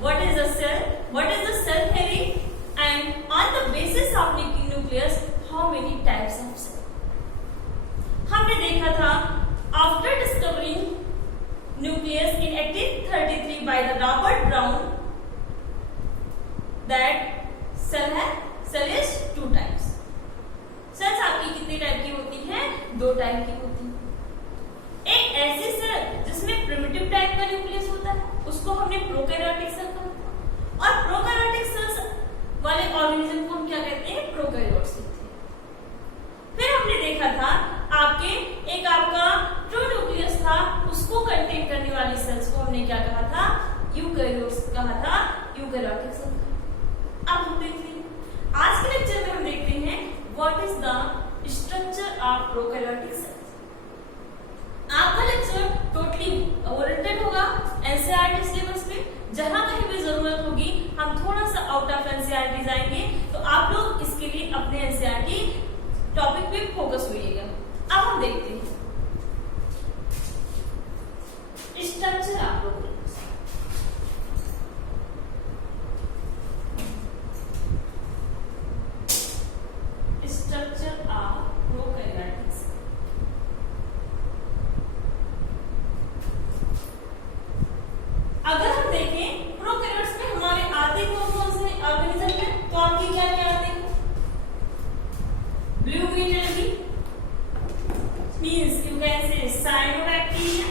what is the cell, what is the cell theory, and on the basis of nucleus how many types of cell. हमने देखा था after discovering nucleus in 1833 by the Robert Brown that cell is two types. Cells आपकी कितनी type की होती है? दो type की होती है। एक ऐसी सेल जिसमें प्रिमिटिव टाइप का न्यूक्लियस होता है उसको हमने प्रोकैरियोटिक सेल कहा था, और प्रोकैरियोटिक सेल्स वाले ऑर्गेनिज्म को हम क्या कहते हैं? प्रोकैरियोट्स कहते हैं। फिर हमने देखा था आपका ट्रू न्यूक्लियस था, उसको कंटेन करने वाली सेल्स को हमने क्या कहा था? यूकैरियोट्स कहा था, यूकैरियोटिक सेल। अब हम देखते हैं आज के लेक्चर में हम देखते हैं what is the structure of prokaryotic cells. आपका लेक्चर टोटली ओरिएंटेड होगा एनसीईआरटी सिलेबस पे। जहां कहीं भी जरूरत होगी हम थोड़ा सा आउट ऑफ एनसीईआरटी जाएंगे, तो आप लोग इसके लिए अपने एनसीईआरटी टॉपिक पे फोकस होइएगा। अब हम देखते हैं structure of prokaryotes. Structure of prokaryotics. अगर हम देखें प्रोकैरियोट्स में हमारे आते कौन से ऑर्गेनिज्म है, तो आपकी क्या क्या आते हैं? Blue green algae means you can से cyanobacteria,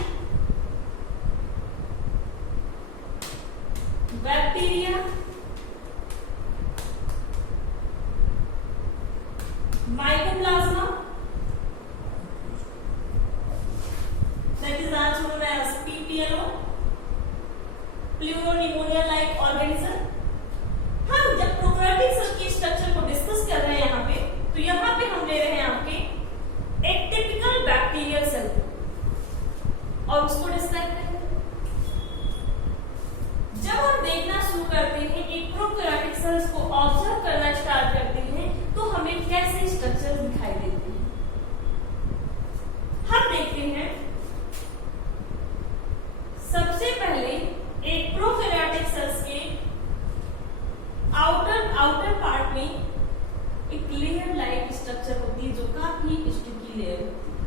bacteria, mycoplasma that is also known as PPLO, pleuropneumonia like organism. हम जब प्रोकैरियोटिक सेल की स्ट्रक्चर को डिस्कस कर रहे हैं यहाँ पे, तो यहाँ पे हम ले रहे हैं आपके एक टिपिकल बैक्टीरियल सेल और उसको डिस्क्राइब करेंगे। जब हम देखना शुरू करते हैं एक प्रोकैरियोटिक सेल्स को ऑब्जर्व करना स्टार्ट करते हैं, तो हमें कैसे स्ट्रक्चर दिखाई देते हैं। हम देखते हैं सबसे पहले एक प्रोकैरियोटिक सेल्स के आउटर पार्ट में एक लेयर लाइक स्ट्रक्चर होती है जो काफी स्टिकी लेयर होती है।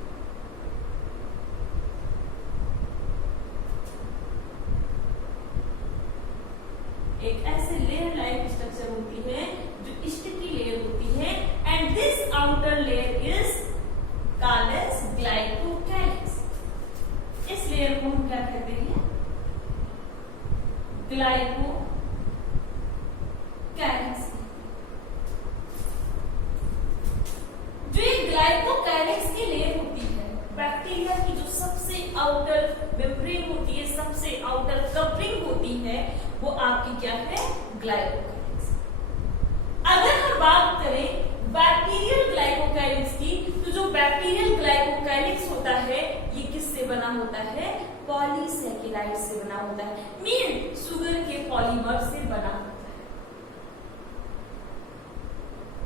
एक ऐसे लेयर लाइक स्ट्रक्चर होती है जो स्टिकी लेयर होती है, and this outer layer is called as glycocalyx. इस लेयर को हम क्या कहते हैं? ग्लाइकोकैलिक्स। जो ये ग्लाइकोकैलिक्स की लेयर होती है, बैक्टीरिया की जो सबसे आउटर मेम्ब्रेन होती है, सबसे आउटर कवरिंग होती है, वो आपकी क्या है? ग्लाइकोकैलिक्स। अगर हम बात करें बैक्टीरियल ग्लाइकोकैलिक्स की, तो जो बैक्टीरियल ग्लाइकोकैलिक्स होता है ये किससे बना होता है? पॉलीसैकेराइड से बना होता है, मीन शुगर के पॉलीमर से बना होता है।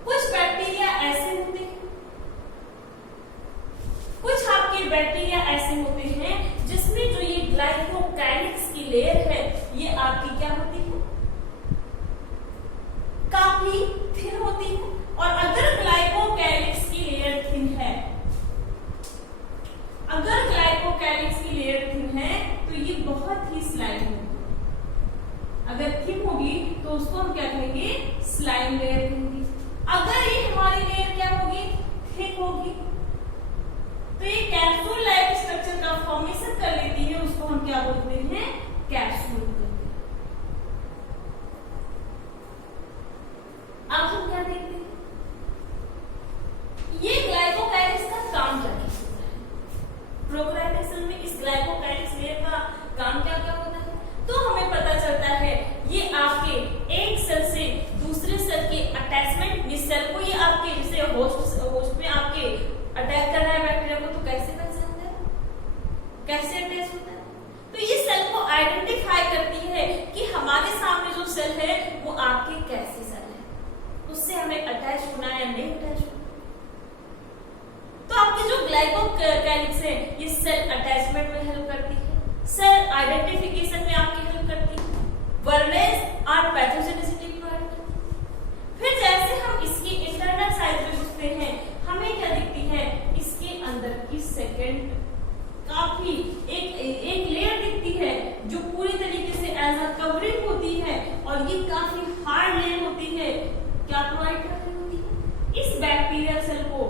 कुछ बैक्टीरिया ऐसे होते हैं, कुछ आपके बैक्टीरिया ऐसे होते हैं जिसमें जो ये ग्लाइकोकैलिक्स की लेयर है ये आपकी क्या होती है? काफी थिन होती है। और अगर ग्लाइकोकैलिक्स की लेयर थिन है, अगर ग्लाइकोकैलिक्स की लेयर थिन है तो ये बहुत ही स्लाइम होगी। अगर थिन होगी तो उसको हम क्या कहेंगे? स्लाइम लेयर कहेंगे। अगर ये हमारी लेयर क्या होगी? थिक होगी, तो ये कैप्सूल लाइक स्ट्रक्चर का फॉर्मेशन कर लेती है, उसको हम क्या बोलते हैं? कैप्सूल बोलते हैं। अब हम क्या देखते हैं? ये ग्लाइकोकैलिक्स का काम क्या होता है? प्रोकैरियोटिक सेल में इस ग्लाइकोकैलिक्स लेयर का काम क्या क्या होता है? तो हमें पता चलता है ये आपके एक सेल से दूसरे सेल के अटैचमेंट, इस सेल को ये आपके जैसे होस्ट में आपके अटैक कर रहा है बैक्टीरिया को, तो कैसे कर सकते हैं? कैसे अटैच होता है? तो इस सेल को आइडेंटिफाई एज अ कवरिंग होती है और ये काफी हार्ड लेयर होती है, क्या प्रोवाइड कर रही होती है? इस बैक्टीरियल सेल को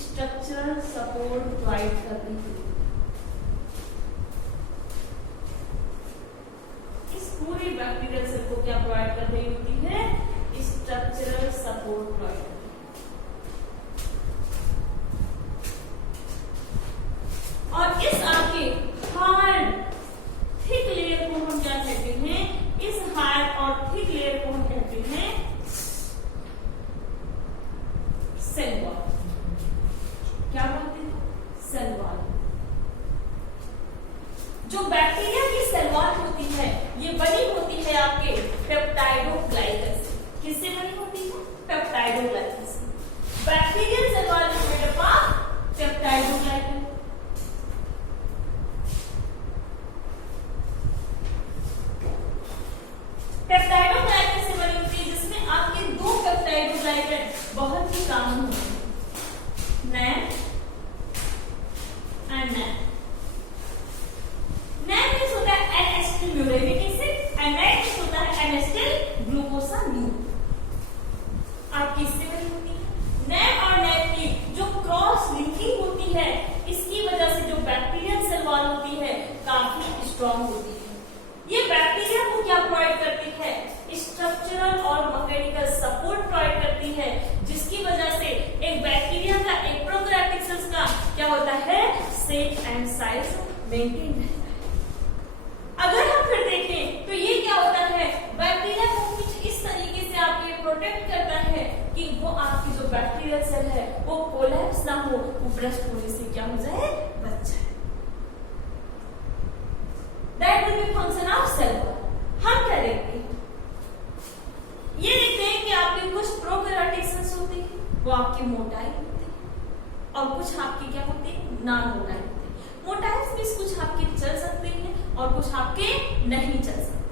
स्ट्रक्चरल सपोर्ट प्रोवाइड कर रही है। इस पूरी बैक्टीरियल सेल को क्या प्रोवाइड कर रही होती है? स्ट्रक्चरल सपोर्ट प्रोवाइड कर रही है। और इस आपके हार्ड थिक लेयर को हम क्या कहते हैं? इस हार्ड और थिक लेयर को हम कहते हैं सेल वॉल। क्या बोलते हैं? Cell wall. जो बैक्टीरिया की सेल वॉल होती है ये बनी होती है आपके पेप्टाइडोग्लाइकन से। किससे बनी होती है? पेप्टाइडोग्लाइकन से। Bacterial cell wall is made up of peptidoglycan. Peptidoglycan से बनी होती है जिसमें आपके दो पेप्टाइडोग्लाइकन बहुत ही कॉमन होते हैं, नैन एंड नैन। नैन मींस होता है एन-एसिटिल म्यूरेनिक एसिड एंड नैन मींस होता है एन-एसिटिल ग्लूकोसामीन। आप किससे बनी होती है? नैन और नैन की जो क्रॉस लिंकिंग होती है इसकी वजह से जो बैक्टीरियल सेल वॉल होती है काफी स्ट्रॉन्ग होती है। ये बैक्टीरिया को क्या प्रोवाइड करती है? स्ट्रक्चरल और मैकेनिकल सपोर्ट प्रोवाइड करती है, जिसकी वजह से एक बैक्टीरिया का एक प्रोकैरियोटिक सेल्स का क्या होता है? शेप एंड साइज मेंटेन रहता है। अगर हम फिर देखें तो ये क्या होता है? बैक्टीरिया को कुछ इस तरीके से आपके प्रोटेक्ट करता है कि वो आपकी जो बैक्टीरियल सेल है वो कोलैप्स ना हो, वो ब्रस्ट होने से क्या हो जाए? बच जाए। That will be function of cell wall। हम क्या देखते हैं? ये देखते हैं कि आपके कुछ प्रोकैरियोटिक सेल्स होते हैं वो आपकी मोटाई होते हैं और कुछ आपके क्या होते हैं? नॉन मोटाई होते हैं। मोटाई में कुछ आपके चल सकते हैं और कुछ आपके नहीं चल सकते।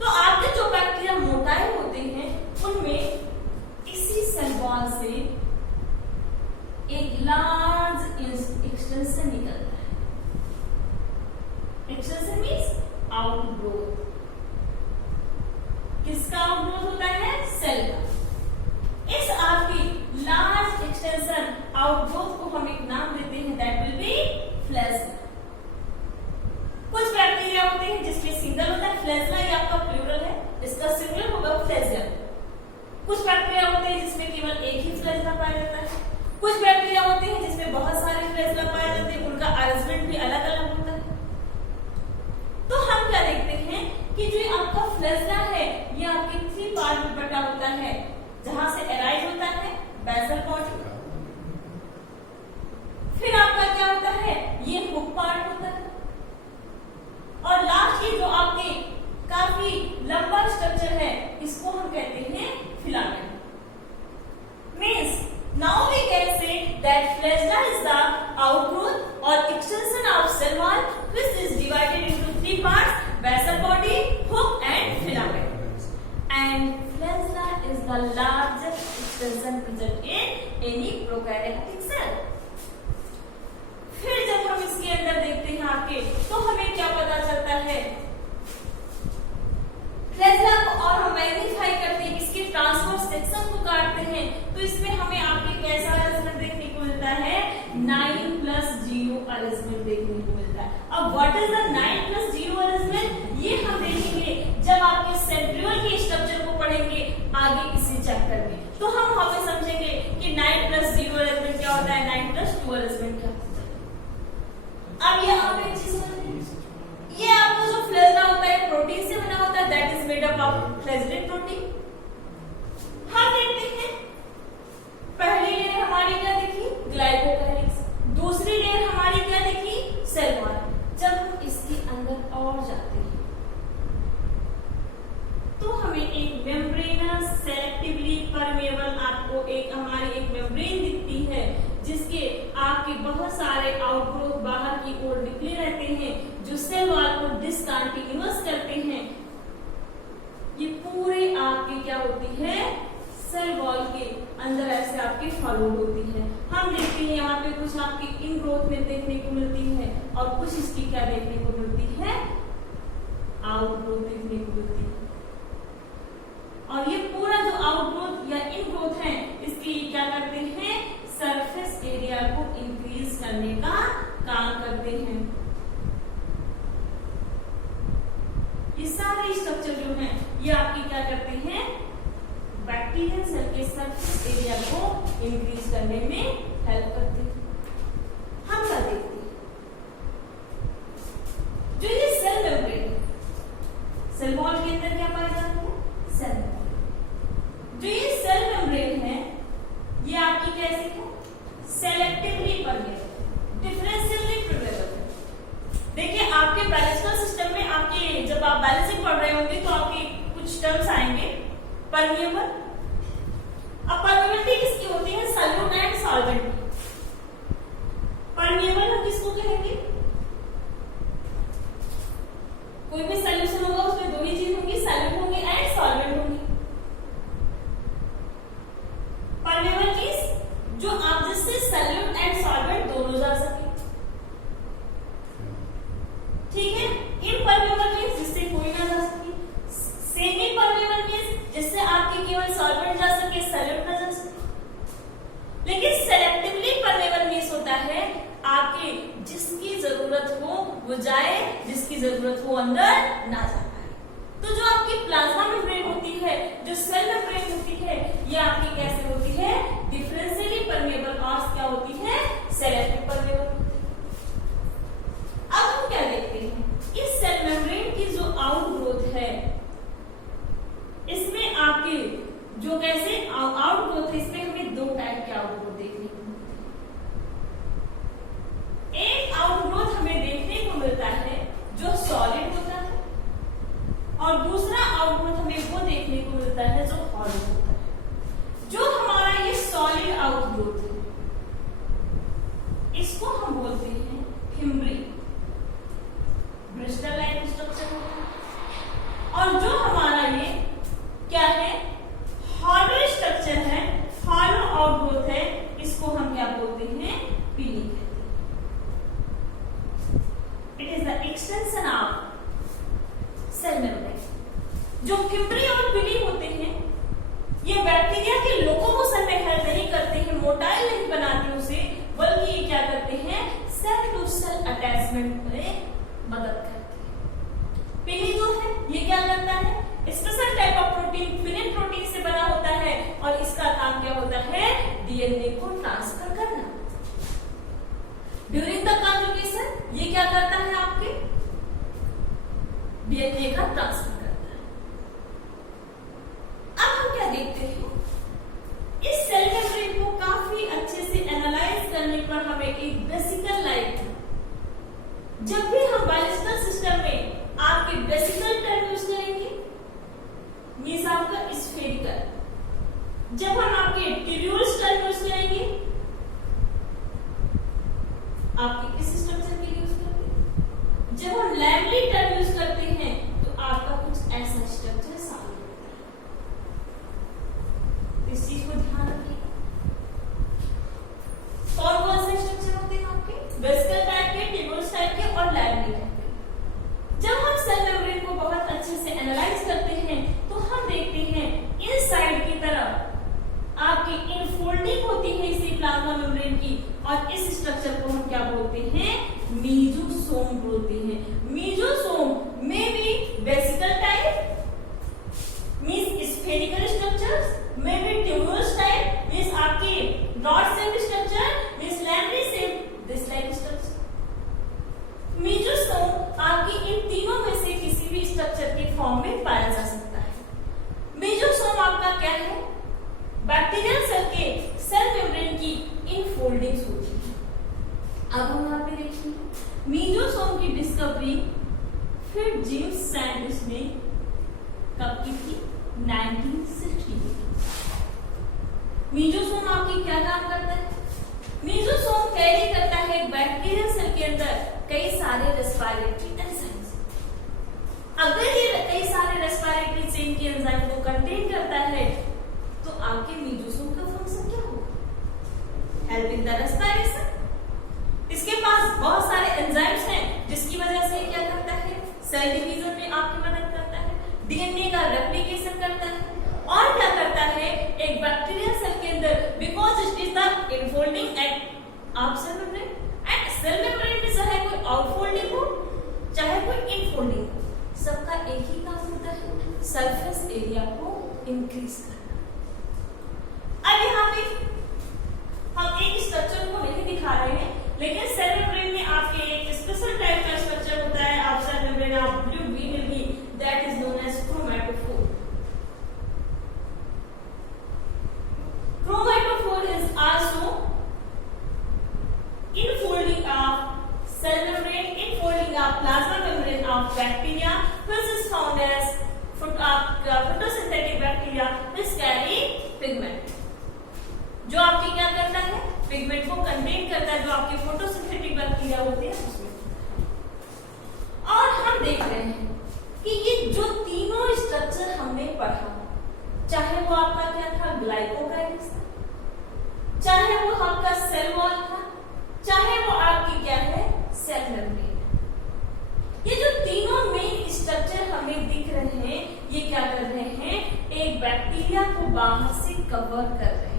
तो आपके जो बैक्टीरिया मोटाई होते हैं उनमें इसी सेल वॉल से एक लार्ज एक्सटेंशन निकलता है। Extension means outgrowth. किसका आउटग्रोथ होता है? सेल का। इस आपकी लार्ज एक्सटेंशन आउटग्रोथ को हम एक नाम देते हैं, दैट विल बी फ्लैजेला। कुछ बैक्टीरिया होते हैं जिसमें सिंगल होता है, फ्लैजेला ये आपका प्लूरल है, इसका सिंगुलर होगा फ्लैजेला। कुछ बैक्टीरिया होते हैं जिसमें केवल एक ही फ्लैजेला पाया जाता है। कुछ बैक्टीरिया होते हैं जिसमें बहुत सारे फ्लैजेला पाए जाते हैं, उनका अरेंजमेंट भी अलग अलग होता है। तो हम क्या देखते हैं कि जो आपका फ्लैजेला है ये आपके 3 पार्ट में बटा होता है, जहां से अराइज होता है बेसल बॉडी, फिर आपका क्या होता है? ये हुक पार्ट होता है और लास्ट ये जो आपके काफी लंबा स्ट्रक्चर है इसको हम कहते हैं filament. Means now we can say that flagella is the outgrowth और extension of cell wall which is divided into 3 parts: basal body, hook and filament. And flagella is the largest extension present in any prokaryotic cell. फिर जब हम इसके अंदर देखते हैं आपके तो हमें क्या पता चलता है? फ्लैजेला को और हम मैग्नीफाई करते हैं, इसके ट्रांसवर्स सेक्शन को काटते हैं तो इसमें हमें आपके कैसा अरेंजमेंट देखने को मिलता है? 9+0 अरेंजमेंट देखने को मिलता है। अब व्हाट इज द 9+0 अरेंजमेंट? ये हम देखेंगे जब आपके सेंट्रियोल के स्ट्रक्चर को पढ़ेंगे आगे इसी चैप्टर में, तो हम हमें समझेंगे कि 9+0 अरेंजमेंट क्या होता है, 9+2 अरेंजमेंट क्या होता है। अब ये आप एक चीज समझिए, ये आपका जो फ्लैजेला होता है प्रोटीन से बना होता है, that is made up of flagellate protein. हम देखते हैं पहली लेयर हमारी क्या देखी? ग्लाइकोकैलिक्स। दूसरी लेयर हमारी क्या देखी? Cell wall. जब हम इसके अंदर और जाते हैं तो हमें एक मेम्ब्रेनस सेलेक्टिवली परमेबल आपको एक हमारी एक मेम्ब्रेन दिखती है जिसके आपके बहुत सारे आउटग्रोथ बाहर की ओर निकले रहते हैं जो सेल वॉल को डिसकंटिन्यूअस करते हैं। ये पूरे आपके क्या होती है? सेल वॉल के अंदर ऐसे आपके फॉलो होती है। हम देखते हैं यहाँ पे कुछ आपकी इन ग्रोथ में देखने को मिलती है और कुछ इसकी क्या देखने को मिलती है? आउटग्रोथ देखने को मिलती है। और ये पूरा जो आउटग्रोथ या इनग्रोथ है, इसकी क्या करते हैं, सरफेस एरिया को इंक्रीज करने का काम करते हैं। ये सारे स्ट्रक्चर जो हैं ये आपकी क्या करते हैं, बैक्टीरियल सेल के सरफेस एरिया को इंक्रीज करने में हेल्प करते हैं। हम क्या देखते हैं, जो ये सेल मेम्ब्रेन, सेल वॉल के अंदर क्या पाया जाता है, सेल मेम्ब्रेन। जो ये सेल मेम्ब्रेन है ये आपकी कैसी है, सेलेक्टिवली परमेबल, डिफरेंशियली परमेबल है। देखिए आपके बायोलॉजिकल सिस्टम में आपके जब आप बैलेंसिंग पढ़ रहे होंगे तो आपके कुछ टर्म्स आएंगे, परमेबल। अब परमेबिलिटी किसकी होती है, सॉल्यूट एंड सॉल्वेंट। परमेबल हम किसको कहेंगे, कोई भी सॉल्यूशन होगा उसमें दो ही चीज होंगी, सॉल्यूट होंगी एंड सॉल्वेंट होंगी। परमेबल मींस जो आप जिससे सॉल्यूट एंड सॉल्वेंट दोनों जा सके, ठीक है। इम्परमेबल मींस जिससे कोई ना जा सके। सेमी परमेबल मींस जिससे आपके केवल सॉल्वेंट जा सके, सॉल्यूट ना जा सके। लेकिन सेलेक्टिवली परमेबल मींस होता है आपके जिसकी जरूरत हो वो जाए, जिसकी जरूरत हो अंदर ना जा पाए। तो जो आपकी प्लाज्मा मेम्ब्रेन होती है, जो सेल मेम्ब्रेन होती है, ये आपकी कैसे होती है, डिफरेंशियली परमेबल और क्या होती है, सेलेक्टिव परमेबल। अब हम क्या देखते हैं, इस सेल मेम्ब्रेन की जो आउटग्रोथ है इसमें आपके जो कैसे आउटग्रोथ है, इसमें हमें दो टाइप के आउटग्रोथ देखने को मिलते हैं। एक आउटग्रोथ हमें देखने को मिलता है जो सॉलिड होता है, और दूसरा आउटग्रोथ हमें वो देखने को मिलता है जो हॉलो होता है। जो हमारा ये सॉलिड आउटग्रोथ है इसको हम बोलते हैं फिम्ब्री, ब्रिस्टल लाइक स्ट्रक्चर होता है। और जो हमारा ये क्या है, हॉलो स्ट्रक्चर है, हॉलो आउटग्रोथ है, इसको हम क्या बोलते हैं, पिली कहते हैं। It is the extension of cell membrane. जो फिम्ब्री और पिली होते हैं ये बैक्टीरिया के लोकोमोशन में हेल्प नहीं करते हैं, मोटाइल नहीं बनाते उसे, बल्कि ये क्या करते हैं, सेल टू सेल अटैचमेंट में मदद करते हैं। पिली जो है ये क्या करता है, special type of protein, फिलिन protein से बना होता है, और इसका काम क्या होता है, डीएनए को ट्रांसफर करना। ड्यूरिंग द कॉन्जुगेशन ये क्या करता है, आपके डीएनए का ट्रांसफर करता है। अब हम क्या देखते हैं, इस सेल मेम्ब्रेन को काफी अच्छे से एनालाइज करने पर हमें एक बेसिकल लाइक, जब भी हम बायोलॉजिकल सिस्टम में आपके बेसिकल टर्म यूज करेंगे मींस आपका स्फेरिकल, जब हम आपके ट्यूब्यूल्स टर्म यूज करेंगे आपके किस स्ट्रक्चर के लिए यूज करते हैं, जब हम लैमली टर्म यूज करते हैं तो आपका कुछ ऐसा स्ट्रक्चर सामने होता है। इस चीज को ध्यान रखिए। कौन कौन से स्ट्रक्चर होते हैं आपके, वेसिकल टाइप के, ट्यूब्यूल्स टाइप के और लैमली टाइप के। जब हम सेल मेम्ब्रेन को बहुत अच्छे से एनालाइज करते हैं तो हम देखते हैं इनसाइड की तरफ आपकी इनफोल्डिंग होती है इसी प्लाज्मा मेम्ब्रेन की, और इस स्ट्रक्चर को हम क्या बोलते हैं, मीजोसोम बोलते हैं। मीजोसोम में भी vesicle type means spherical structures, में भी ट्यूब्यूल्स टाइप मींस आपके rod shaped structure, means lamellae shaped this like structure. Mesosome आपकी इन तीनों में से किसी भी स्ट्रक्चर के फॉर्म में पाया जा सकता है। मीजोसोम आपका क्या है, बैक्टीरियल सेल के सेल मेम्ब्रेन की इनफोल्डिंग्स होती है। अब हम यहाँ पे देखिए मीजोसोम की डिस्कवरी फिट्ज़जेम्स सैंडिस ने कब की थी, 1960 में। मीजोसोम आपकी क्या काम करता है, मीजोसोम कैरी करता है बैक्टीरियल सेल के अंदर कई सारे रेस्पिरेटरी एंजाइम्स। अगर ये कई सारे रेस्पिरेटरी चेन के एंजाइम को कंटेन करता है तो आपके मीजोसोम का फंक्शन क्या होगा, हेल्पिंग द रेस्पिरेशन। इसके पास बहुत सारे एंजाइम्स हैं जिसकी वजह से क्या करता है, सेल डिवीजन में आपकी मदद डीएनए का रेप्लिकेशन करता है। और क्या करता है, एक बैक्टीरिया सेल के अंदर, because it is the infolding at of cell membrane, and cell membrane में चाहे कोई आउटफोल्डिंग हो चाहे कोई इनफोल्डिंग हो, सबका एक ही काम होता है, सरफेस एरिया को इंक्रीज करना। अब यहाँ पे हम एक स्ट्रक्चर को नहीं दिखा रहे हैं, लेकिन सेल मेम्ब्रेन में आपके एक स्पेशल टाइप का स्ट्रक्चर होता है। आप सेल मेम्ब्रेन आप blue be will be that is known as chromatophore. Chromatophore is also infolding of cell membrane, infolding of plasma membrane of bacteria, which is found as photosynthetic bacteria which carry pigment. जो आपकी क्या करता है, pigment को contain करता है, जो आपके फोटोसिंथेटिक बैक्टीरिया होते हैं उसमें। और हम देख रहे हैं कि ये जो तीनों स्ट्रक्चर हमने पढ़ा, चाहे वो आपका क्या था, ग्लाइकोकाइनेस, चाहे वो आपका सेल वॉल था, चाहे वो आपकी क्या है, सेल मेम्ब्रेन। ये जो तीनों मेन स्ट्रक्चर हमें दिख रहे हैं, ये क्या कर रहे हैं, एक बैक्टीरिया को बाहर से कवर कर रहे हैं,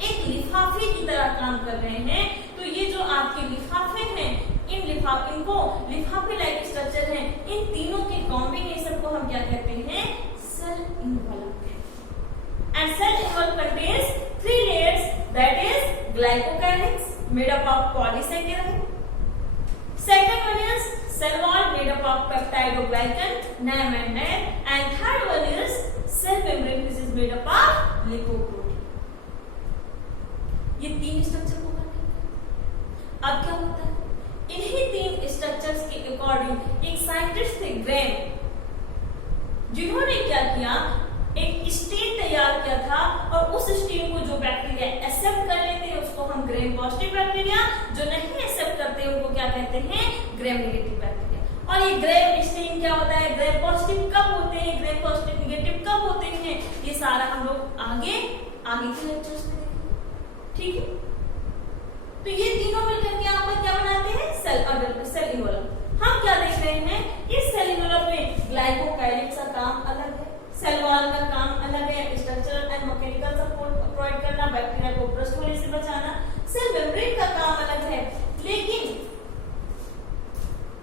एक लिफाफे की तरह काम कर रहे हैं। तो ये जो आपके लिफाफे हैं, इनको लिफाफे लाइक स्ट्रक्चर हैं, इन तीनों के कॉम्बिनेशन को हम क्या कहते हैं, cell envelope. And cell envelope contains 3 layers, that is glycocalyx made up of polysaccharide. Second one is cell wall made up of peptidoglycan, NAM and NAD, and third one is cell membrane which is made up of lipoprotein. ये तीन structure को करते हैं। अब क्या होता है, इन्हीं तीन स्ट्रक्चर्स के अकॉर्डिंग एक साइंटिस्ट थे ग्रेम, जिन्होंने क्या किया, एक स्टेन तैयार किया था, और उस स्टेन को जो बैक्टीरिया एक्सेप्ट कर लेते हैं उसको हम ग्रेम पॉजिटिव बैक्टीरिया, जो नहीं एक्सेप्ट करते हैं उनको क्या कहते हैं, ग्रेम नेगेटिव बैक्टीरिया। और ये ग्रेम स्टेन क्या होता है, ग्रेम पॉजिटिव कब होते हैं, ग्रेम पॉजिटिव नेगेटिव कब होते हैं, ये सारा हम लोग आगे के लेक्चर्स में देखेंगे, ठीक है। तो ये तीनों मिलकर के आपका क्या बनाते हैं, सेल इनवॉल्व। हम क्या देख रहे हैं, इस सेल इनवॉल्व में ग्लाइकोकाइलिक्स का काम अलग है, सेल वॉल का काम अलग है, structural and mechanical support provide करना, बैक्टीरिया को ब्रस्ट होने से बचाना। सेल मेम्ब्रेन का काम अलग है, लेकिन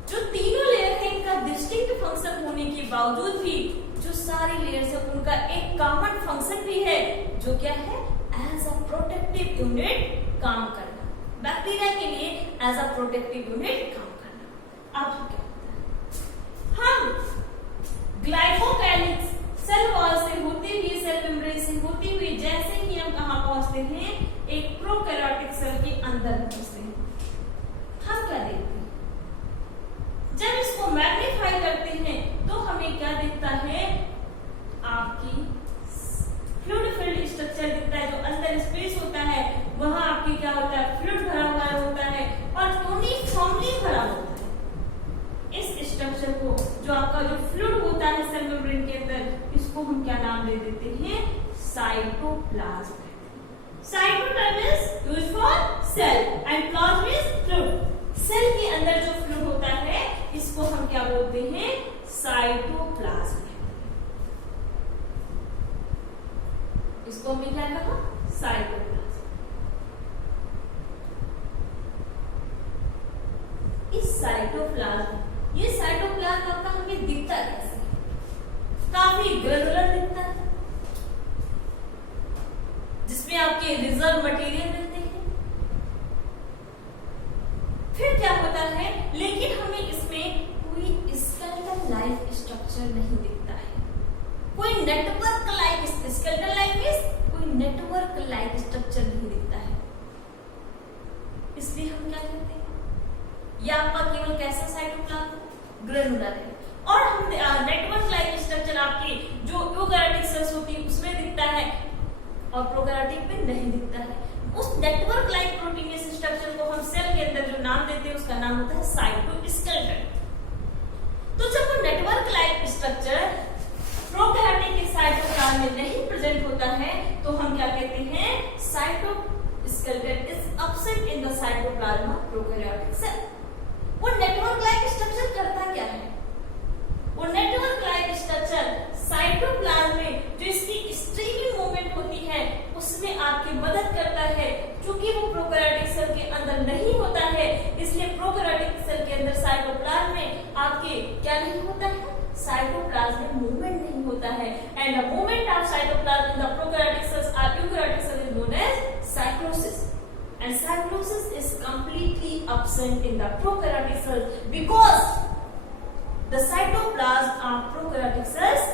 जो तीनों लेयर है इनका डिस्टिंक्ट फंक्शन होने के बावजूद भी जो सारी लेयर्स है उनका एक कॉमन फंक्शन भी है, जो क्या है, एज अ प्रोटेक्टिव यूनिट काम करना, बैक्टीरिया के लिए एज अ प्रोटेक्टिव यूनिट काम करना। अब क्या होता है, हम ग्लाइकोकाइलिक्स सेल वॉल से होती हुई, सेल मेम्ब्रेन से होती हुई, जैसे ही हम कहां पहुंचते हैं, एक प्रोकैरियोटिक सेल के अंदर पहुंचते हैं, हम क्या देखते हैं, जब इसको मैग्नीफाई करते हैं तो हमें क्या दिखता है, आपकी फ्लूइड फिल्ड स्ट्रक्चर दिखता है, जो अंदर स्पेस होता है वहां आपकी क्या होता है, फ्लूइड भरा हुआ होता है और यूनिफॉर्मली भरा होता है। इस स्ट्रक्चर को, जो आपका जो फ्लूइड होता है सेल मेम्ब्रेन के अंदर, इसको हम क्या नाम दे देते हैं, cytoplasm. Cytoplasm is used for cell and plasm is fluid. Cell के अंदर जो फ्लूइड होता है इसको हम क्या बोलते हैं, साइटोप्लाज्म। इसको हमने क्या कहा, साइटोप्लाज्म। इस साइटोप्लाज्म, ये साइटोप्लाज्म आपका हमें दिखता कैसे, काफी ग्रेनुलर दिखता है, जिसमें आपके रिजर्व मटेरियल मिलते हैं। फिर क्या होता है, लेकिन हमें इसमें कोई स्केलेटल लाइक स्ट्रक्चर नहीं दिखता है, कोई network like, skeletal like means कोई नेटवर्क लाइक स्ट्रक्चर नहीं दिखता है। इसलिए हम क्या कहते हैं, यह आपका केवल कैसा साइटोप्लाज्म, ग्रेनुलर है। और हम नेटवर्क लाइक स्ट्रक्चर आपके जो यूकैरियोटिक सेल्स होती है उसमें दिखता है और प्रोकैरियोटिक में नहीं दिखता है। उस नेटवर्क लाइक प्रोटीनियस स्ट्रक्चर को हम सेल के अंदर जो नाम देते हैं उसका नाम होता है साइटोस्केलेटन। तो जब वो नेटवर्क लाइक स्ट्रक्चर प्रोकैरियोटिक के साइटोप्लाज्म में नहीं प्रेजेंट होता है तो हम क्या कहते हैं, cytoskeleton is absent in the cytoplasm of prokaryotic cell. वो नेटवर्क लाइक स्ट्रक्चर करता क्या है, वो नेटवर्क लाइक स्ट्रक्चर में मूवमेंट नहीं होता है। And the movement of cytoplasm in the prokaryotic cells और eukaryotic cells is known as cyclosis. And cyclosis is completely absent in the prokaryotic cells because the cytoplasm of prokaryotic cells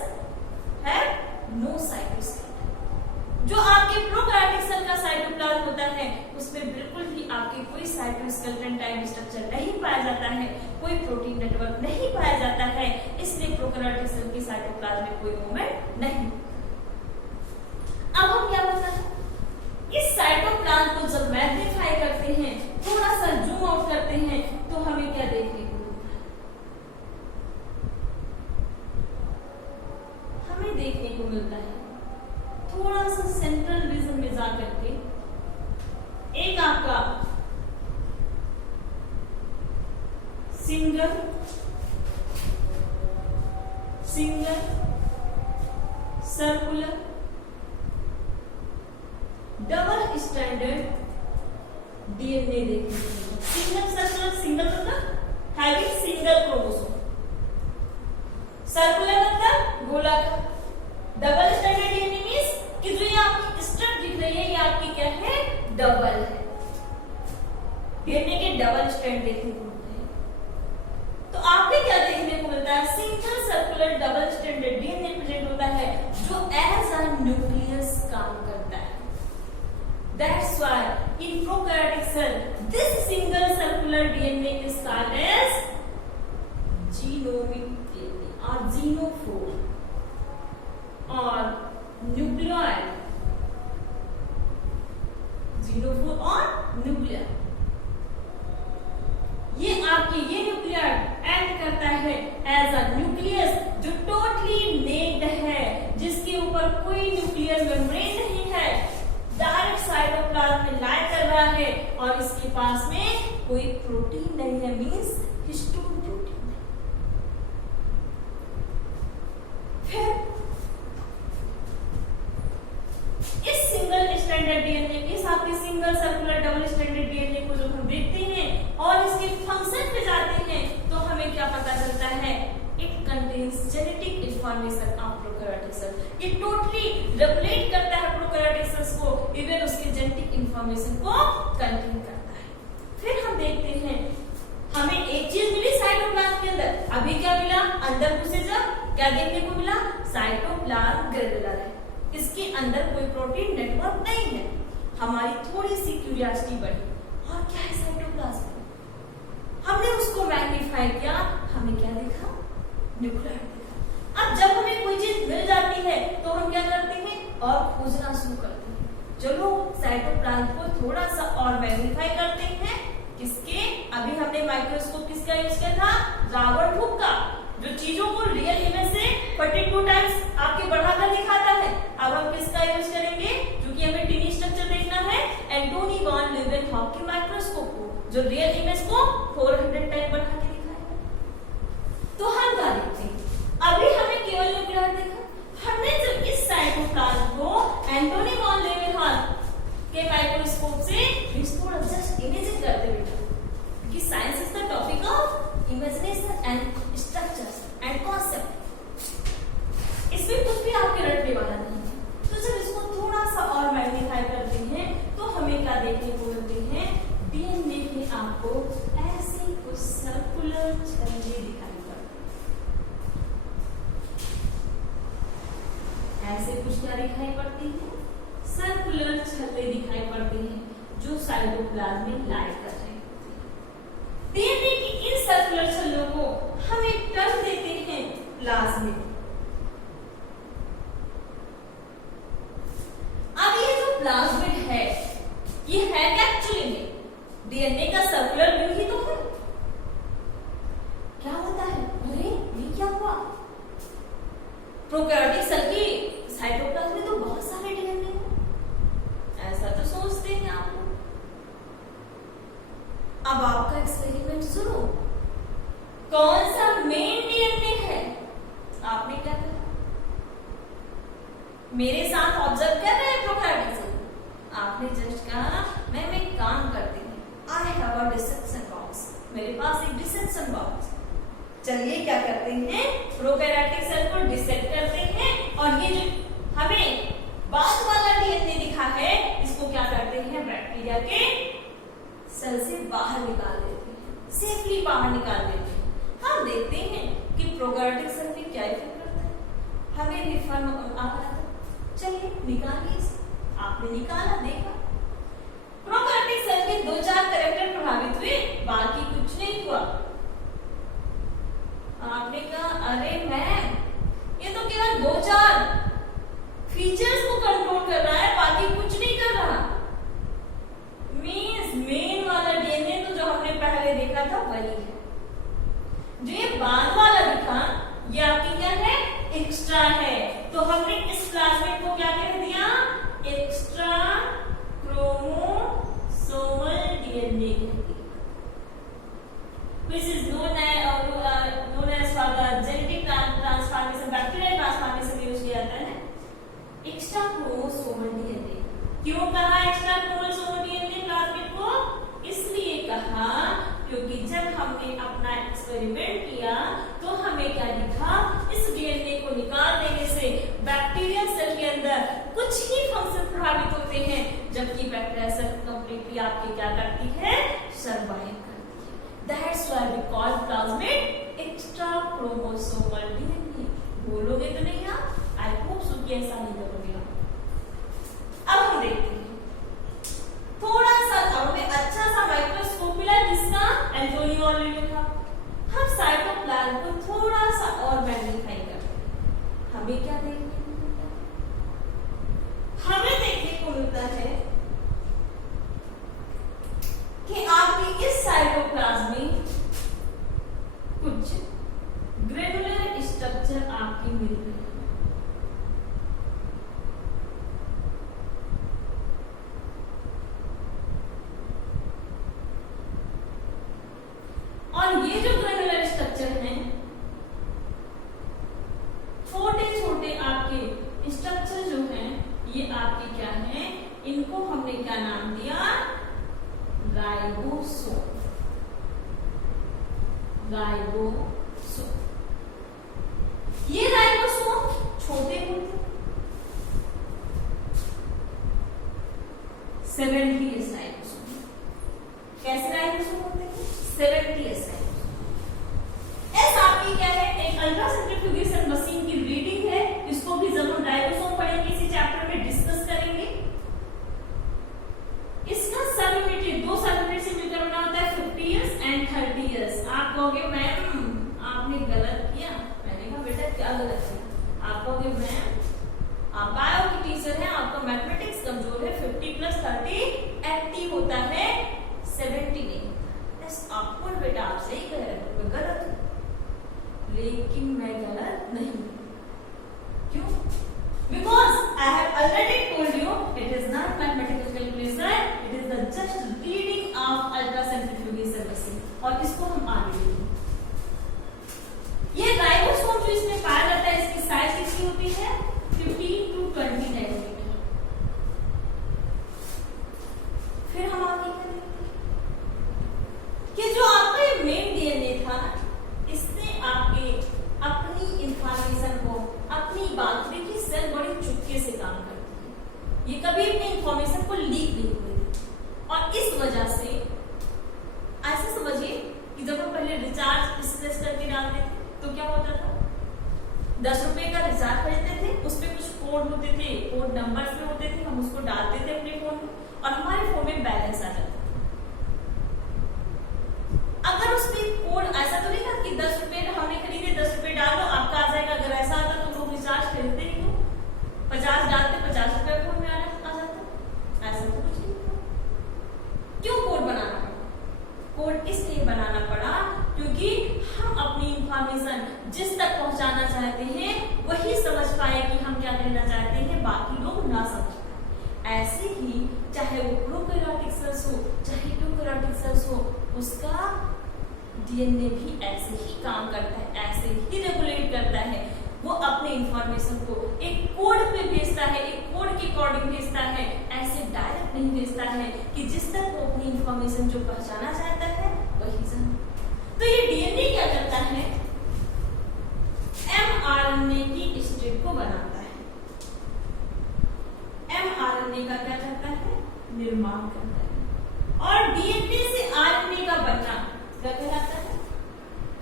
have no cytoskeleton। जो आपके prokaryotic cell का cytoplasm होता है उसमें बिल्कुल भी आपके कोई साइटोस्केलेटन टाइप स्ट्रक्चर नहीं पाया जाता है, कोई प्रोटीन नेटवर्क नहीं पाया जाता है, इसलिए प्रोकैरियोटिक सेल के साइटोप्लाज्म में कोई मूवमेंट नहीं। अब हम क्या बताएं, इस साइटोप्लाज्म को जब मैग्नीफाई करते हैं, थोड़ा सा जूम आउट करते हैं, तो हमें क्या देखने को मिलता है? हमें देखने को मिलता है थोड़ा सा सेंट्रल रीजन में जाकर के एक आपका single circular double standard DNA देखने को मिलता है। सिंगल सर्कुलर, सिंगल मतलब हैविंग सिंगल क्रोमोसोम, सर्कुलर मतलब गोलाकार, डबल स्टैंडर्ड डीएनए मींस कि जो ये आपकी स्ट्रक्चर दिख रही है ये आपकी क्या है? डबल है। डीएनए के डबल स्ट्रैंड देखने को मिलते हैं। तो आपको क्या देखने को मिलता है? Single circular double standard DNA present होता है जो एज अ न्यूक्लियस काम करता है। That's why in prokaryotic cell this single circular DNA is called as genomic DNA or xenophore or nucleoid, xenophore or nucleoid। ये आपके ये न्यूक्लियड एक्ट करता है एज अ न्यूक्लियस जो टोटली नेक्ड है, जिसके ऊपर कोई न्यूक्लियर मेम्ब्रेन नहीं है, डायरेक्ट साइटोप्लाज्म में लाई कर रहा है और इसके पास में कोई प्रोटीन नहीं है, मींस हिस्टोन प्रोटीन नहीं। फिर इस सिंगल स्टैंडर्ड डीएनए इस आपके single circular double standard DNA को जब हम देखते हैं और इसके फंक्शन पे जाते हैं तो हमें क्या पता चलता है? It contains genetic information of prokaryotic cell. ये टोटली रेगुलेट करता है प्रोकैरियोटिक सेल्स को, इवन उसके जेनेटिक इंफॉर्मेशन को कंटेन करता है। फिर हम देखते हैं हमें एक चीज मिली साइटोप्लाज्म के अंदर, अभी क्या मिला? अंदर घुसे जब क्या देखने को मिला? साइटोप्लाज्म ग्रेनुलर है, इसके अंदर कोई प्रोटीन नेटवर्क नहीं है। हमारी थोड़ी सी क्यूरियोसिटी बढ़ी, और क्या है साइटोप्लाज्म? हमने उसको मैग्नीफाई किया, हमें क्या दिखा? न्यूक्लियड दिखा। अब जब हमें कोई चीज मिल जाती है तो हम क्या करते हैं? और खोजना शुरू करते हैं। चलो साइटोप्लाज्म को थोड़ा सा और मैग्नीफाई करते हैं। किसके? अभी हमने माइक्रोस्कोप किसका यूज किया था? रॉबर्ट हुक का, जो चीजों को रियल इमेज से 42 टाइम्स आपके बढ़ाकर दिखाता है। अब हम किसका यूज करेंगे? क्योंकि हमें टिनी स्ट्रक्चर देखना है, एंटोनी वॉन लीवेनहॉक के माइक्रोस्कोप को, जो रियल इमेज को 400 टाइम बढ़ा के दिखाएगा। तो हम क्या देखते हैं? अभी हमें केवल न्यूक्लियड देखा। हमने जब इस साइटोप्लाज्म को एंटोनी वॉन लीवेनहॉक के माइक्रोस्कोप से थोड़ा जस्ट इमेजिंग करते बेटा, क्योंकि science is the topic of imagination and structures and concept. इसमें कुछ भी आपके रटने वाला नहीं है। तो जब इसको थोड़ा सा और मैग्नीफाई करते हैं तो हमें क्या देखने को मिलते हैं? डीएनए के आपको ऐसे कुछ सर्कुलर छल्ले दिखाई पड़ते हैं। ऐसे कुछ क्या दिखाई पड़ती है? सर्कुलर छल्ले दिखाई पड़ते हैं जो साइटोप्लाज्म में लाई कर रहे होते हैं। डीएनए की इन सर्कुलर छल्लों को हम एक टर्म देते हैं प्लाज्मिड। अब ये जो प्लाज्मिड है ये है क्या एक्चुअली में? डीएनए का सर्कुलर रिंग ही तो है। क्या होता है? अरे ये क्या हुआ? प्रोकैरियोटिक सेल की साइटोप्लाज्म में तो बहुत सारे डीएनए हैं, ऐसा तो सोचते हैं आप लोग। अब आपका एक्सपेरिमेंट सुनो। कौन सा मेन डीएनए है? आपने क्या कहा? मेरे साथ ऑब्जर्व कर रहे हैं प्रोकैरियोटिक सेल। आपने जस्ट कहा मैं काम करती हूँ, I have a dissection box, मेरे पास एक डिसेक्शन बॉक्स। चलिए क्या करते हैं, प्रोकैरियोटिक सेल को डिसेक्ट करते हैं और ये जो हमें बाद वाला डीएनए दिखा है इसको क्या करते हैं, बैक्टीरिया के सेल से बाहर निकाल देते हैं, सेफली बाहर निकाल देते हैं। हम देखते हैं कि प्रोकैरियोटिक सेल में क्या इफेक्ट करता है, हमें रिफर आ रहा था, चलिए निकालिए इसे। आपने निकाला, देखा प्रोकैरियोटिक सेल के 2-4 कैरेक्टर प्रभावित हुए, बाकी कुछ नहीं हुआ। आपने कहा अरे मैम ये तो केवल 2-4 फीचर्स को कंट्रोल कर रहा है, बाकी कुछ नहीं कर रहा। मींस मेन वाला डीएनए तो जो हमने पहले देखा था वही है, जो ये बाद वाला दिखा ये आपकी क्या है, एक्स्ट्रा है। तो हमने इस प्लाज्मिड को क्या कह दिया, एक्स्ट्रा क्रोमोसोमल डीएनए कह दिया, which is known as for the genetic transformation, bacterial transformation use किया जाता है एक्स्ट्रा क्रोमोसोमल डीएनए। क्यों कहा एक्स्ट्रा क्रोमोसोमल डीएनए प्लाज्मिड को, इसलिए कहा क्योंकि जब हमने अपना एक्सपेरिमेंट किया तो हमें क्या दिखा, इस डीएनए को निकाल देने से बैक्टीरिया सेल के अंदर कुछ ही फंक्शन प्रभावित होते हैं, जबकि बैक्टीरिया सेल कंप्लीटली आपके क्या करती है, सर्वाइव करती है। That's why we call plasmid extra chromosomal DNA. बोलोगे तो नहीं आप, आई होप सो कि ऐसा नहीं करोगे आप। अब हम देखते हैं थोड़ा सा हमें अच्छा सा माइक्रोस्कोप मिला जिसका एंटोनियो ऑलरेडी था। हम साइटोप्लाज्म को थोड़ा सा और मैग्नीफाई करते हैं, हमें क्या देखने को मिलता है, हमें देखने को मिलता है कि आपकी इस साइटोप्लाज्म में कुछ ग्रेनुलर स्ट्रक्चर आपकी मिल रही है। और ये जो ग्रेनुलर स्ट्रक्चर हैं, छोटे छोटे आपके स्ट्रक्चर जो हैं, ये आपके क्या हैं, इनको हमने क्या नाम दिया, राइबोसोम। राइबोसोम, ये राइबोसोम छोटे होते 70s राइबोसोम। कैसे राइबोसोम होते हैं, 70s राइबोसोम। एस आपकी क्या है, एक अल्ट्रा सेंट्रीफ्यूगेशन मशीन की रीडिंग है, इसको भी जब हम राइबोसोम पढ़ेंगे इसी चैप्टर में डिस्कस करेंगे। इसका सब यूनिट 2 सब यूनिट से मिलकर बना होता है 50s एंड 30s। आप कहोगे मैम आपने गलत किया, मैंने कहा बेटा क्या गलत किया, आप कहोगे मैम आप बायो की टीचर हैं, आपका मैथमेटिक्स कमजोर है, 50 + 30 80 होता है, 70 नहीं। आपको बेटा आप सही कह रहे हो, मैं गलत हूं, लेकिन मैं गलत नहीं। क्यों? Because I have already told you it is not mathematical calculation, it is the just reading of ultracentrifugation machine। और इसको हम आगे देखेंगे। ये राइबोसोम जो इसमें पाया जाता है, इसकी साइज कितनी होती है, 15 to 20 नैनोमीटर। फिर हम आगे करेंगे कि जो आपका ये मेन डीएनए था, इसने आपके अपनी इंफॉर्मेशन को, अपनी बात देखिए सेल बड़ी चुपके से काम करती है, ये कभी अपनी इंफॉर्मेशन को लीक नहीं करती। और इस वजह से ऐसे समझिए कि जब हम पहले रिचार्ज स्ट्रेस करके डालते थे तो क्या होता था, 10 रुपए का रिचार्ज खरीदते थे, उस पर कुछ कोड होते थे, कोड नंबर्स में होते थे, हम उसको डालते थे अपने फोन में और हमारे फोन में बैलेंस आ जाता था। अगर उसमें कोड ऐसा तो नहीं था कि 10 रुपए हमने खरीदे, 10 रुपए डालो आपका आ जाएगा, अगर ऐसा आता तो लोग रिचार्ज खरीदते नहीं, तो 50 डालते 50 रुपए फोन में आ जाता, ऐसा तो कुछ नहीं था। क्यों कोड बनाना पड़ा? कोड इसलिए बनाना पड़ा क्योंकि हम अपनी इंफॉर्मेशन जिस तक पहुंचाना चाहते हैं वही समझ पाए कि हम क्या कहना चाहते हैं, बाकी लोग ना समझ पाए। ऐसे ही चाहे वो प्रोकैरियोटिक सेल्स हो चाहे यूकैरियोटिक सेल्स हो, उसका डीएनए भी ऐसे ही काम करता है, ऐसे ही रेगुलेट करता है। वो अपने इंफॉर्मेशन को एक कोड पे भेजता है, एक कोड के अकॉर्डिंग भेजता है, ऐसे डायरेक्ट नहीं भेजता है कि जिस तक वो अपनी इंफॉर्मेशन जो पहुंचाना चाहता है वही जाने। तो ये डीएनए क्या करता है, को बनाता है। mRNA का क्या करता है? निर्माण करता है। और डीएनए से आरएनए का बनना क्या कहलाता है?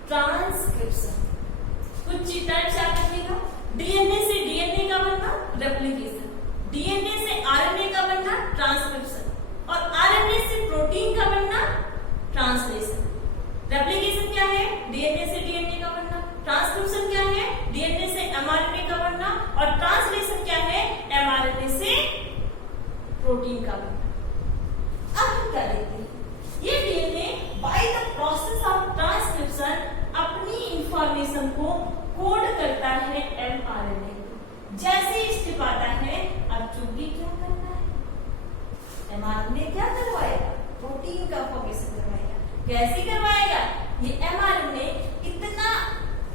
ट्रांसक्रिप्शन। कुछ टाइप्स याद रखिएगा। डीएनए से डीएनए का बनना रेप्लिकेशन, डीएनए से आरएनए का बनना ट्रांसक्रिप्शन और आरएनए से प्रोटीन का बनना ट्रांसलेशन। रेप्लिकेशन क्या है? डीएनए से डीएनए का बनना। ट्रांसक्रिप्शन क्या है? डीएनए से एमआरएनए का बनना। और ट्रांसलेशन क्या है? एमआरएनए से प्रोटीन का बनना। अब हम क्या देखते हैं? ये DNA by the process of transcription अपनी इंफॉर्मेशन को कोड करता है एमआरएनए को। जैसे स्टेप आता है, अब चूंकि क्या करना है? एमआरएनए क्या करवाएगा? प्रोटीन का फॉर्मेशन करवाएगा। कैसे करवाएगा? ये एमआरएनए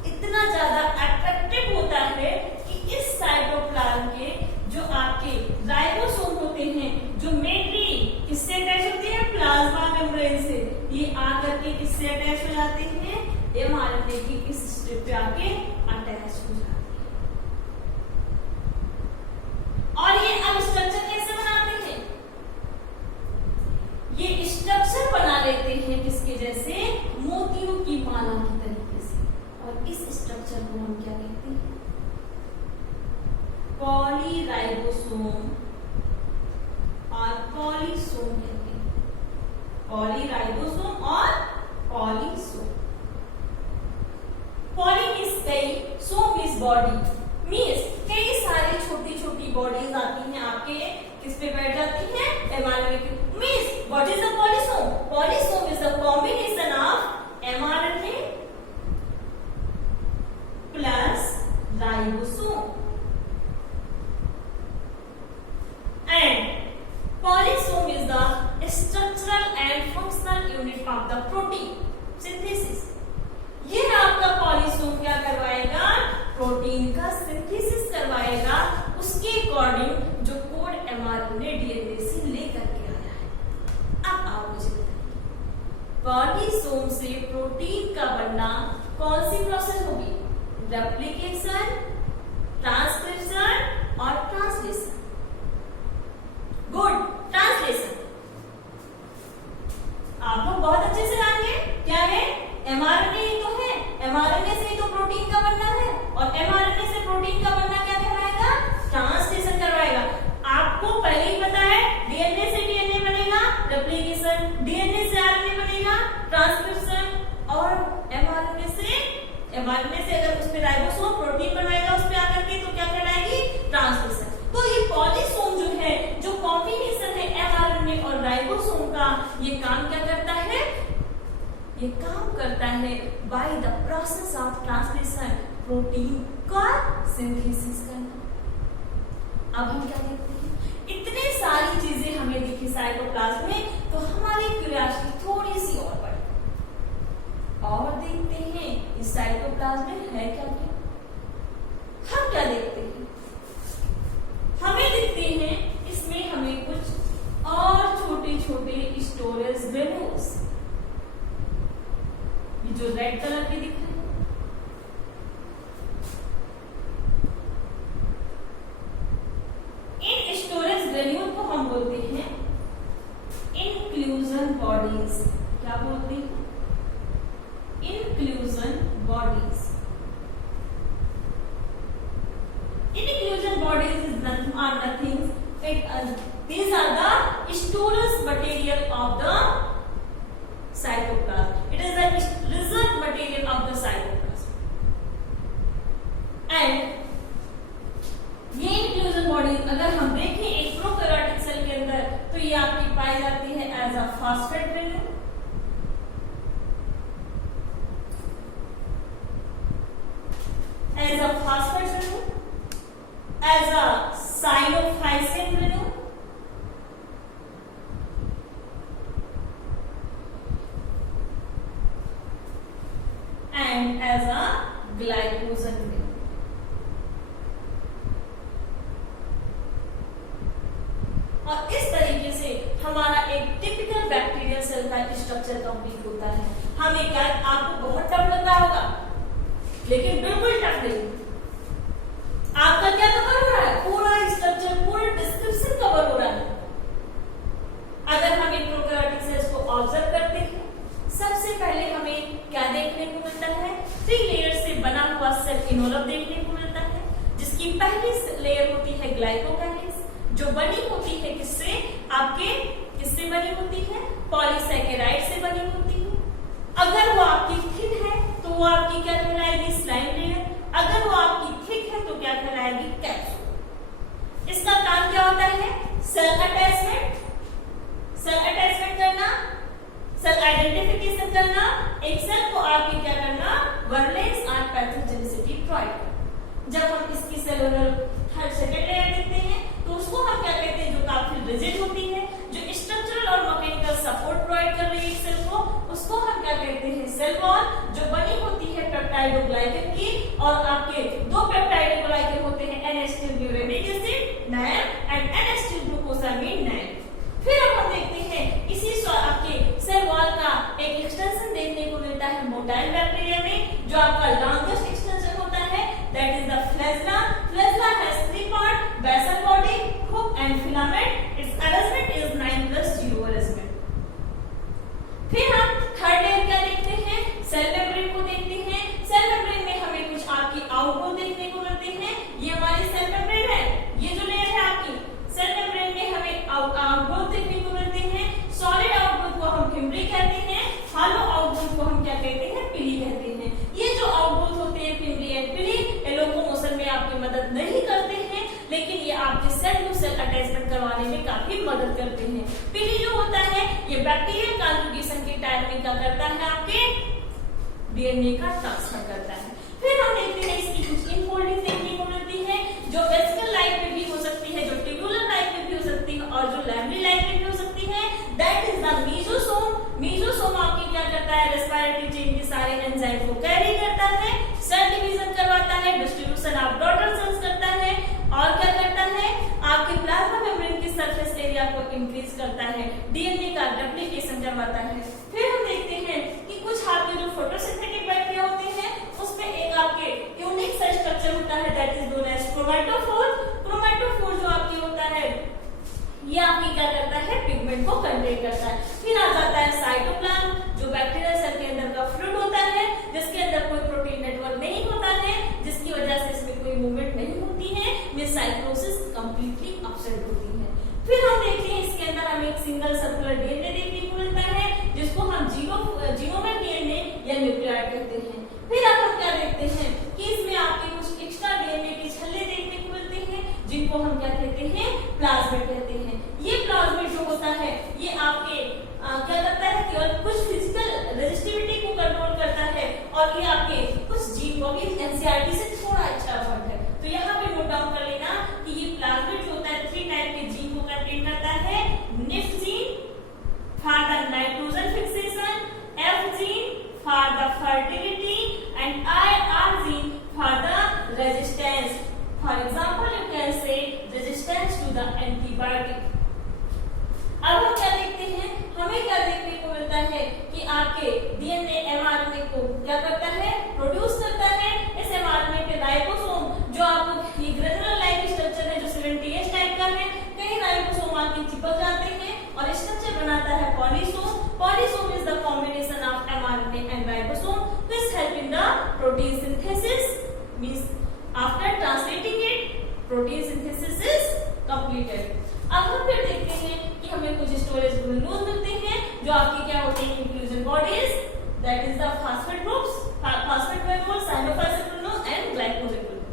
इतना ज्यादा अट्रैक्टिव होता है कि इस साइटोप्लाज्म के जो आपके राइबोसोम होते हैं, जो मेनली किससे अटैच होते हैं? प्लाज्मा मेम्ब्रेन से। ये आकर के किससे अटैच हो जाते हैं? एमआरएनए की इस स्टेप पे आके अटैच हो जाते हैं। और ये अब स्ट्रक्चर कैसे बनाते हैं? ये स्ट्रक्चर बना लेते हैं किसके जैसे? मोतियों की माला की तरीके से। और इस स्ट्रक्चर को हम क्या कहते हैं? पॉलीराइबोसोम और पॉलीसोम कहते हैं। पॉलीराइबोसोम और पॉलीसोम। पॉली मीन्स कई, सोम मीन्स बॉडी, मीन्स कई सारी छोटी छोटी बॉडीज आती हैं आपके किस पे बैठ जाती हैं? एमआरएनए के। Means what is the polysome? Polysome is the combination of mRNA plus ribosome. And polysome is the structural and functional unit of the protein synthesis. ये आपका पॉलीसोम क्या करवाएगा? प्रोटीन का सिंथेसिस करवाएगा, उसके अकॉर्डिंग जो कोड एमआरएनए डीएनए से लेकर के आया है। अब आप मुझे बताइए, पॉलीसोम से प्रोटीन का बनना कौन सी प्रोसेस होगी? रेप्लिकेशन, ट्रांसक्रिप्शन और ट्रांसलेशन। गुड, ट्रांसलेशन आप लोग बहुत अच्छे से जानेंगे। क्या है? एमआरएनए ही तो है, एमआरएनए से ही तो प्रोटीन का बनना है और एमआरएनए से प्रोटीन का बनना क्या करवाएगा? ट्रांसलेशन करवाएगा। आपको पहले ही पता है डीएनए से डीएनए बनेगा रेप्लिकेशन, डीएनए से आरएनए बनेगा ट्रांसक्रिप्शन और एमआरएनए से अगर उस पे राइबोसोम प्रोटीन बनाएगा उस पे आकर के तो क्या कहलाएगी? ट्रांसलेशन। तो ये पॉलीसोम जो है, जो कॉम्बिनेशन है एमआरएनए और राइबोसोम का, ये काम क्या करता है? ये काम करता है by the process of translation protein का सिंथेसिस करना। अब हम क्या देखते हैं? इतने सारी चीजें हमें दिखी साइटोप्लाज्म में, तो हमारी क्यूरियोसिटी थोड़ी सी और बढ़ी। और देखते हैं इस साइटोप्लाज्म में है क्या क्या? हम क्या देखते हैं? हमें दिखते हैं इसमें हमें कुछ और छोटे छोटे स्टोरेज ग्रेन्यूल्स, ये जो रेड कलर के दिख रहे हैं, इन स्टोरेज ग्रेन्यूल को हम बोलते हैं इंक्लूजन बॉडीज। क्या बोलते हैं? Inclusion bodies. Inclusion bodies is nothing. These are the storage material of the cytoplasm. It is the reserve material of the cytoplasm. And ये inclusion bodies अगर हम देखें एक प्रोकैरियोटिक सेल के अंदर, तो ये आपकी पाई जाती है as a phosphate granule, as a phosphate granule, as a cyanophycin granule, and as a glycogen granule. और इस तरीके से हमारा एक टिपिकल बैक्टीरियल सेल का स्ट्रक्चर कंप्लीट होता है। हमें क्या आपको बहुत टफ लग रहा होगा, लेकिन बिल्कुल टफ नहीं। आपका लेयर होती है ग्लाइकोकैलिक्स, जो बनी होती है किससे, आपके किससे बनी होती है, पॉलीसैकेराइड से बनी होती है। अगर वो आपकी थिन है तो वो आपकी क्या कहलाएगी, स्लाइम लेयर। अगर वो आपकी थिक है तो क्या कहलाएगी, कैप्सूल। इसका काम क्या होता है, सेल अटैचमेंट, सेल अटैचमेंट करना, सेल आइडेंटिफिकेशन करना, एक सेल को आपके क्या करना, वैलेंस और पैथोजेनिसिटी प्रोवाइड। जब हम इसकी सेलुलर सेकेंड लेयर देखते हैं तो उसको हम क्या कहते हैं, जो काफी रिजिड होती है, जो स्ट्रक्चरल और मैकेनिकल सपोर्ट प्रोवाइड कर रही है एक सेल को, उसको हम क्या कहते हैं, सेल वॉल, जो बनी होती है पेप्टाइडोग्लाइकन की। और आपके दो पेप्टाइडोग्लाइकन होते हैं, N-एसिटिल्यूरेनिक एसिड NAM एंड N-एसिटिलग्लूकोसामाइन NAM। फिर अब हम देखते हैं इसी आपके सेल वॉल का एक एक्सटेंशन देखने को मिलता है मोटाइल बैक्टीरिया में, जो आपका लॉन्गेस्ट एक्सटेंशन होता है, that is the flagella. Flagella has 3 part, basal body, hook and filament. Its arrangement is 9+0 arrangement. फिर हम थर्ड लेयर क्या देखते हैं, सेल मेम्ब्रेन को देखते हैं। सेल मेम्ब्रेन में हमें कुछ आपकी आउटग्रोथ देखने को मिलते हैं। ये हमारी सेल मेम्ब्रेन है, ये जो लेयर है आपकी सेल मेम्ब्रेन में हमें आउटग्रोथ देखने को मिलते हैं। सॉलिड आउटग्रोथ को हम फिम्बरी कहते हैं, हॉलो आउटग्रोथ को हम क्या कहते हैं, पिली कहते हैं। ये जो आउटग्रोथ होते हैं फिम्बरी एंड पिली, ये लोकोमोशन में आपकी मदद नहीं करते हैं, लेकिन ये आपके सेल टू सेल अटैचमेंट करवाने में काफी मदद करते हैं। पिली जो होता है ये बैक्टीरियल कॉन्जुगेशन के टाइम में क्या करता है, आपके डीएनए का ट्रांसफर करता है। फिर हम देखते हैं इसकी कुछ इनफोल्डिंग देखने को मिलती है, जो वेसिकल लाइक में भी हो सकती है, जो ट्यूबुलर लाइक में भी हो सकती है और जो लैमेली लाइक में भी हो सकती है। That is the mesosome. Mesosome आपकी क्या करता है, रेस्पिरेटरी चेन के सारे एंजाइम को कैरी करता है, सेल डिवीजन करवाता है, डिस्ट्रीब्यूशन ऑफ डॉटर सेल्स करता है और क्या करता है, आपके प्लाज्मा मेम्ब्रेन की सरफेस एरिया को इंक्रीज करता है, डीएनए का रेप्लिकेशन करवाता है। फिर हम देखते हैं कि कुछ आपके जो फोटोसिंथेटिक बैक्टीरिया होते हैं उसमें एक आपके यूनिक सा स्ट्रक्चर होता है, that is known as chromatophore. Chromatophore जो आपकी होता है ये आपकी क्या करता है, पिगमेंट को कंटेन करता है। फिर आ जाता है साइटोप्लाज्म, जो बैक्टीरिया सेल के अंदर का फ्लूइड होता है, जिसके अंदर कोई प्रोटीन नेटवर्क नहीं होता है, जिसकी वजह से इसमें कोई मूवमेंट नहीं होती है, में साइटोसिस कंप्लीटली एब्सेंट होती है। फिर हम देखते हैं इसके अंदर हमें एक सिंगल सर्कुलर डीएनए देखने को मिलता है, जिसको हम जीनोमिक डीएनए या न्यूक्लियोटाइड कहते हैं। फिर अब हम क्या देखते हैं कि इसमें आपके कुछ एक्स्ट्रा डीएनए के छल्ले देखने को मिलते हैं, जिनको हम क्या कहते हैं, प्लाज्मिड कहते हैं। ये प्लाज्मिड जो होता है ये आपके क्या करता है, केवल कुछ फिजिकल रेजिस्टिविटी को कंट्रोल करता है और ये आपके कुछ जीन को भी एनसीईआरटी से थोड़ा अच्छा वर्ड है, तो यहाँ पे नोट डाउन कर लेना कि ये प्लाज्मिड जो होता है 3 टाइप के जीन को कंटेन करता है। Nif gene for the nitrogen fixation, F gene for the fertility and IR gene for the resistance. For example you can say resistance to the antibiotic. अब हम क्या देखते हैं, हमें क्या देखने को मिलता है कि आपके डीएनए एमआरएनए को क्या करता है, प्रोड्यूस करता है। इस एमआरएनए पे राइबोसोम, जो आपको ये ग्रेनुलर लाइक स्ट्रक्चर है जो 70S टाइप का है, कई राइबोसोम आपके चिपक जाते हैं और स्ट्रक्चर बनाता है polysome. Polysome is the combination of mRNA and ribosome which help in the protein synthesis. Means after translating it protein synthesis is completed. अब हम फिर देखते हैं कि हमें कुछ स्टोरेज ग्रेन्यूल्स मिलते हैं, जो आपके क्या होते हैं, inclusion bodies, that is the phosphate groups, phosphate granule, cyanophycean granule and glycogen granule.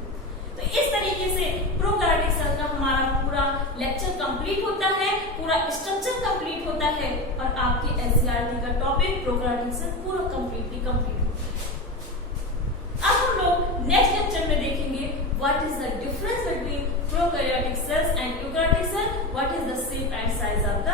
तो इस तरीके से प्रोकार्योटिक सेल का हमारा पूरा लेक्चर कंप्लीट होता है, पूरा स्ट्रक्चर कंप्लीट होता है और आपके एनसीईआरटी का टॉपिक प्रोकार्योटिक सेल पूरा कंप्लीटली कंप्लीट होता है। अब हम लोग नेक्स्ट लेक्चर में देखेंगे what is the difference between prokaryotic cells and eukaryotic cell, what is the shape and size of the